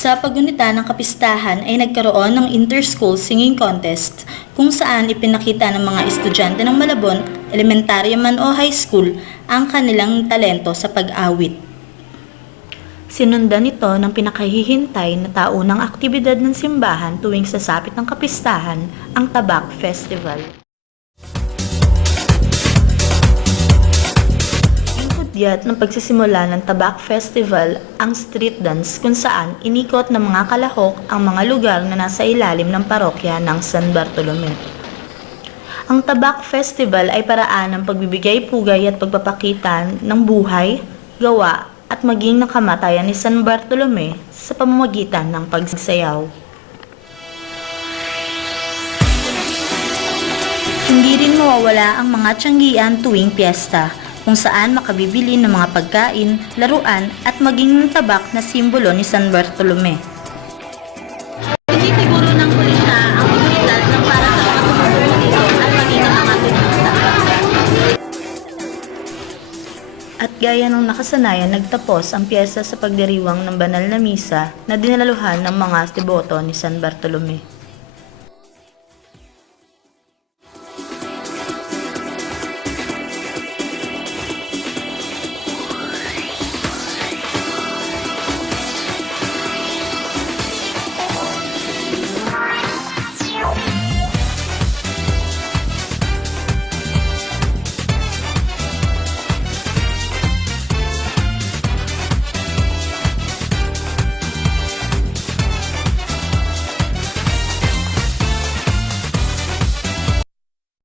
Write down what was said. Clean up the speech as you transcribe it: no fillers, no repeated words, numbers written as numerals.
Sa pagunita ng kapistahan ay nagkaroon ng inter-school singing contest kung saan ipinakita ng mga estudyante ng Malabon, elementarya man o high school, ang kanilang talento sa pag-awit. Sinundan ito ng pinakahihintay na taunang aktibidad ng simbahan tuwing sasapit ng kapistahan, ang Tabak Festival. Hudyat ng pagsisimula ng Tabak Festival ang street dance kung saan inikot ng mga kalahok ang mga lugar na nasa ilalim ng parokya ng San Bartolome. Ang Tabak Festival ay paraan ng pagbibigay pugay at pagpapakita ng buhay, gawa at maging ng kamatayan ni San Bartolome sa pamamagitan ng pagsayaw. Hindi rin mawawala ang mga tiyanggian tuwing piyesta, kung saan makabibili ng mga pagkain, laruan at maging ng tabak na simbolo ni San Bartolome. Sinisiguro ng pulisya ang otoridad ng para sa mga tumutulong dito at maging ang mga turista. At gaya ng nakasanayan, nagtapos ang piyesta sa pagdiriwang ng banal na misa na dinaluhan ng mga deboto ni San Bartolome.